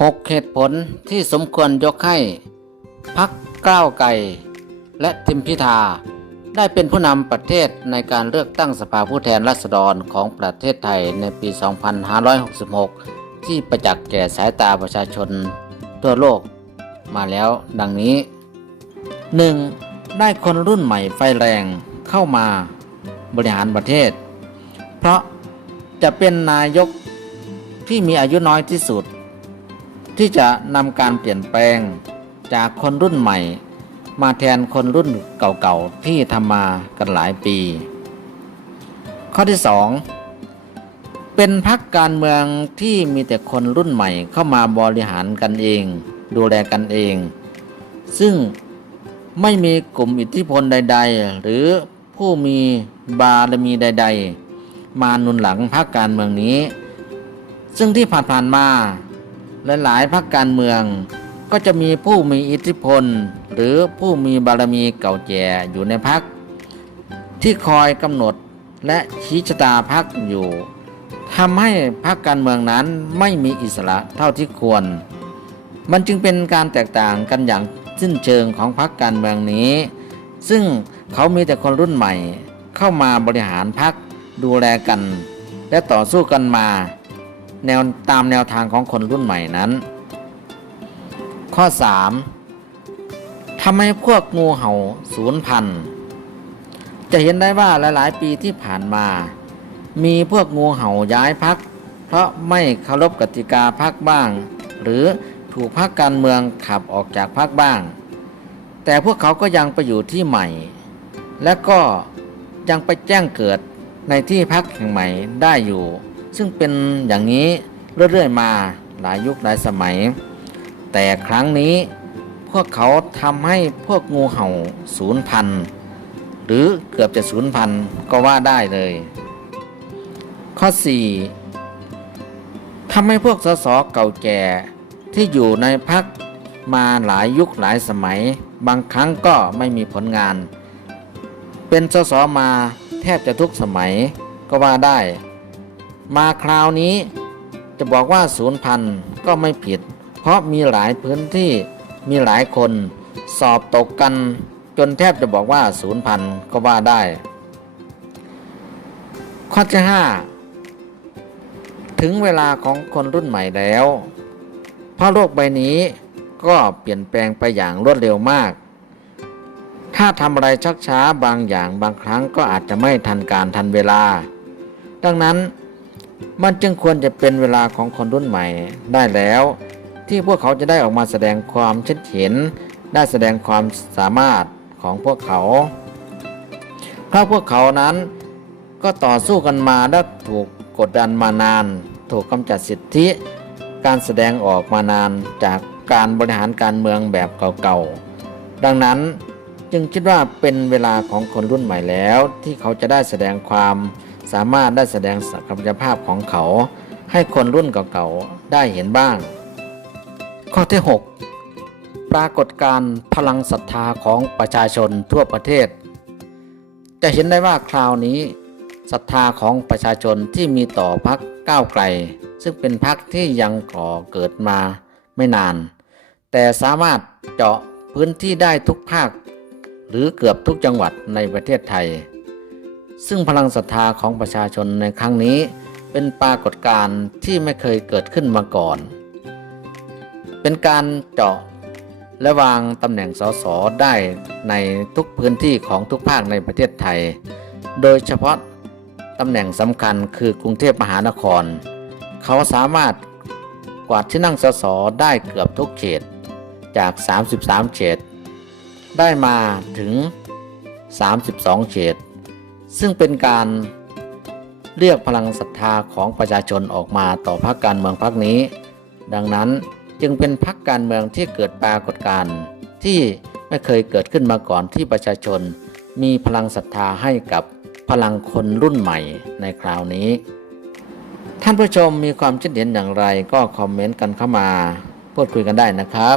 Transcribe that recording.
6 เหตุผลที่สมควรยกให้พักก้าวไกลและทิมพิธา ได้เป็นผู้นำประเทศในการเลือกตั้งสภาผู้แทนราษฎรของประเทศไทยในปี 2566 ที่ประจักษ์แก่สายตาประชาชนทั่วโลกมาแล้วดังนี้ 1. ได้คนรุ่นใหม่ไฟแรงเข้ามาบริหารประเทศ เพราะจะเป็นนายกที่มีอายุน้อยที่สุด ที่จะนำการเปลี่ยนแปลงจากคนรุ่นใหม่ มาแทนคนรุ่นเก่าๆที่ทำมากันหลายปี ข้อที่ 2 เป็นพักการเมืองที่มีแต่คนรุ่นใหม่เข้ามาบริหารกันเอง ดูแลกันเอง ซึ่งไม่มีกลุ่มอิทธิพลใด ๆ หรือผู้มีบารมีใด ๆ มาหนุนหลังพรรคการเมืองนี้ ซึ่งที่ผ่านๆมา และหลายพรรคการเมือง ก็จะมีผู้มีอิทธิพล หรือผู้มีบารมีเก่าแก่อยู่ในพรรคที่คอยกำหนดและชี้ชะตาพรรคอยู่ทำให้พรรคการเมืองนั้นไม่มีอิสระเท่าที่ควร มันจึงเป็นการแตกต่างกันอย่างสิ้นเชิงของพรรคการเมืองนี้ ซึ่งเขามีแต่คนรุ่นใหม่เข้ามาบริหารพรรคดูแลกัน และต่อสู้กันมา แนวตามแนวทางของคนรุ่นใหม่นั้น ข้อ 3. ทำให้พวกงูเห่าสูญพันธุ์จะเห็นได้ว่าหลาย ๆ ปีที่ผ่านมา มีพวกงูเห่าย้ายพัก เพราะไม่เคารพกติกาพักบ้าง หรือถูกพักการเมืองขับออกจากพักบ้าง แต่พวกเขาก็ยังไปอยู่ที่ใหม่ และก็ยังไปแจ้งเกิดในที่พักแห่งใหม่ได้อยู่ ซึ่งเป็นอย่างนี้เรื่อยๆมาหลายยุคหลายสมัย แต่ครั้งนี้พวกเขาทำให้พวกงูเห่าสูญพันหรือเกือบจะสูญพันก็ว่าได้เลย ข้อ 4 ทำให้พวกสสเก่าแก่ที่อยู่ในพักมาหลายยุคหลายสมัย บางครั้งก็ไม่มีผลงาน เป็นสสมาแทบจะทุกสมัยก็ว่าได้ มาคราวนี้จะบอกว่าศูนย์พันก็ไม่ผิด เพราะมีหลายพื้นที่มีหลายคน สอบตกกันจนแทบจะบอกว่าศูนย์พันก็ว่าได้ ข้อที่ห้าถึงเวลาของคนรุ่นใหม่แล้วเพราะโลกใบนี้ก็เปลี่ยนแปลงไปอย่างรวดเร็วมาก ถ้าทำอะไรชักช้าบางอย่างบางครั้งก็อาจจะไม่ทันการทันเวลา ดังนั้น มันจึงควรจะเป็นเวลาของคนรุ่นใหม่ได้แล้ว ที่พวกเขาจะได้ออกมาแสดงความชัดเจนได้แสดงความสามารถของพวกเขาเพราะพวกเขานั้นก็ต่อสู้กันมาและถูกกดดันมานาน ถูกกำจัดสิทธิ การแสดงออกมานานจากการบริหารการเมืองแบบเก่าๆ ดังนั้นจึงคิดว่าเป็นเวลาของคนรุ่นใหม่แล้วที่เขาจะได้แสดงความ สามารถได้แสดงศักยภาพของเขา ให้คนรุ่นเก่าๆได้เห็นบ้าง ข้อที่ 6 ปรากฏการพลังศรัทธาของประชาชนทั่วประเทศ จะเห็นได้ว่าคราวนี้ศรัทธาของประชาชนที่มีต่อพักก้าวไกล ซึ่งเป็นพักที่ยังก่อเกิดมาไม่นาน แต่สามารถเจาะพื้นที่ได้ทุกภาค หรือเกือบทุกจังหวัดในประเทศไทย ซึ่งพลังศรัทธาของประชาชนในครั้งนี้เป็นปรากฏการณ์ที่ไม่เคยเกิดขึ้นมาก่อน เป็นการเจาะและวางตำแหน่งสสได้ในทุกพื้นที่ของทุกภาคในประเทศไทย โดยเฉพาะตำแหน่งสำคัญคือกรุงเทพมหานคร เขาสามารถกวาดที่นั่งสสได้เกือบทุกเขตจาก 33 เขต ได้มาถึง 32 เขต ซึ่งเป็นการเรียกพลังศรัทธาของประชาชนออกมาต่อพรรคการเมืองพรรคนี้ ดังนั้นจึงเป็นพรรคการเมืองที่เกิดปรากฏการณ์ที่ไม่เคยเกิดขึ้นมาก่อนที่ประชาชน มีพลังศรัทธาให้กับพลังคนรุ่นใหม่ในคราวนี้ ท่านผู้ชมมีความคิดเห็นอย่างไรก็คอมเมนต์กันเข้ามา พูดคุยกันได้นะครับ